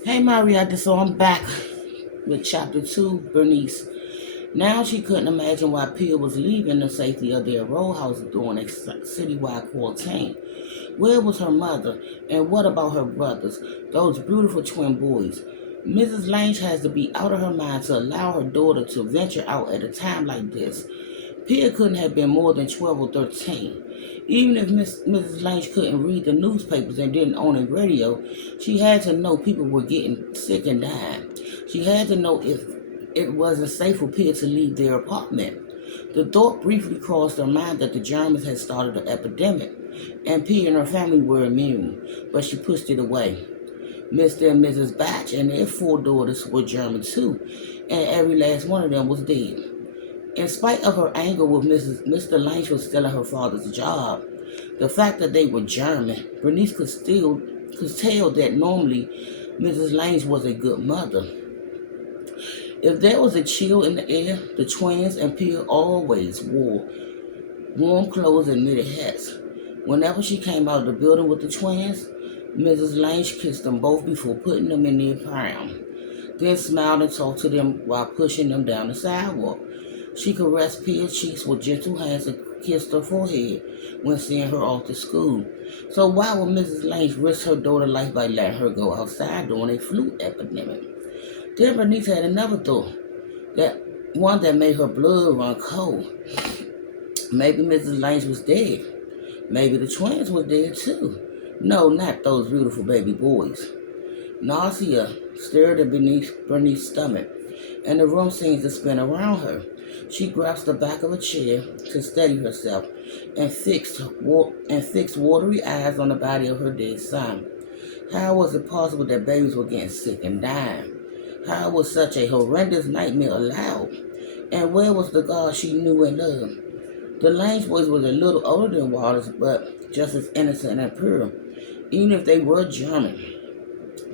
Hey Marietta, so I'm back with chapter 2, Bernice. Now she couldn't imagine why Pia was leaving the safety of their row house during a citywide quarantine. Where was her mother, and what about her brothers, those beautiful twin boys? Mrs. Lange has to be out of her mind to allow her daughter to venture out at a time like this. Pia couldn't have been more than 12 or 13. Even if Mrs. Lange couldn't read the newspapers and didn't own a radio, she had to know people were getting sick and dying. She had to know if it wasn't safe for Pia to leave their apartment. The thought briefly crossed her mind that the Germans had started an epidemic, and Pia and her family were immune, but she pushed it away. Mr. and Mrs. Batch and their four daughters were German too, and every last one of them was dead. In spite of her anger with Mr. Lange for stealing her father's job, the fact that they were German, Bernice could tell that normally Mrs. Lange was a good mother. If there was a chill in the air, the twins and Pia always wore warm clothes and knitted hats. Whenever she came out of the building with the twins, Mrs. Lange kissed them both before putting them in their pram, then smiled and talked to them while pushing them down the sidewalk. She caressed Pia's cheeks with gentle hands and kissed her forehead when seeing her off to school. So why would Mrs. Lange risk her daughter's life by letting her go outside during a flu epidemic? Then Bernice had another thought, that one that made her blood run cold. Maybe Mrs. Lange was dead. Maybe the twins were dead too. No, not those beautiful baby boys. Nausea stirred beneath Bernice's stomach, and the room seemed to spin around her. She grasped the back of a chair to steady herself and fixed watery eyes on the body of her dead son. How was it possible that babies were getting sick and dying? How was such a horrendous nightmare allowed? And where was the God she knew and loved? The Lange boys were a little older than Wallace, but just as innocent and pure, even if they were German.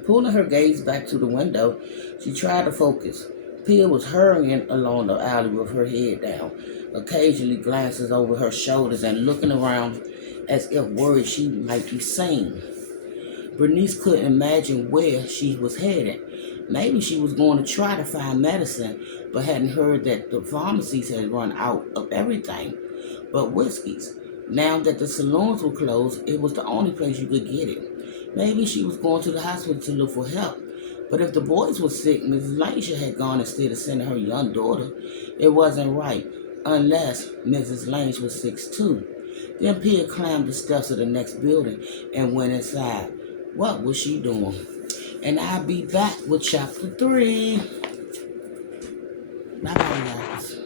Pulling her gaze back to the window, she tried to focus. Pia was hurrying along the alley with her head down, occasionally glances over her shoulders and looking around as if worried she might be seen. Bernice couldn't imagine where she was headed. Maybe she was going to try to find medicine, but hadn't heard that the pharmacies had run out of everything but whiskeys. Now that the saloons were closed, it was the only place you could get it. Maybe she was going to the hospital to look for help. But if the boys were sick, Mrs. Langsha had gone instead of sending her young daughter. It wasn't right, unless Mrs. Lange was sick too. Then Pia climbed the steps of the next building and went inside. What was she doing? And I'll be back with chapter 3. Bye bye, guys.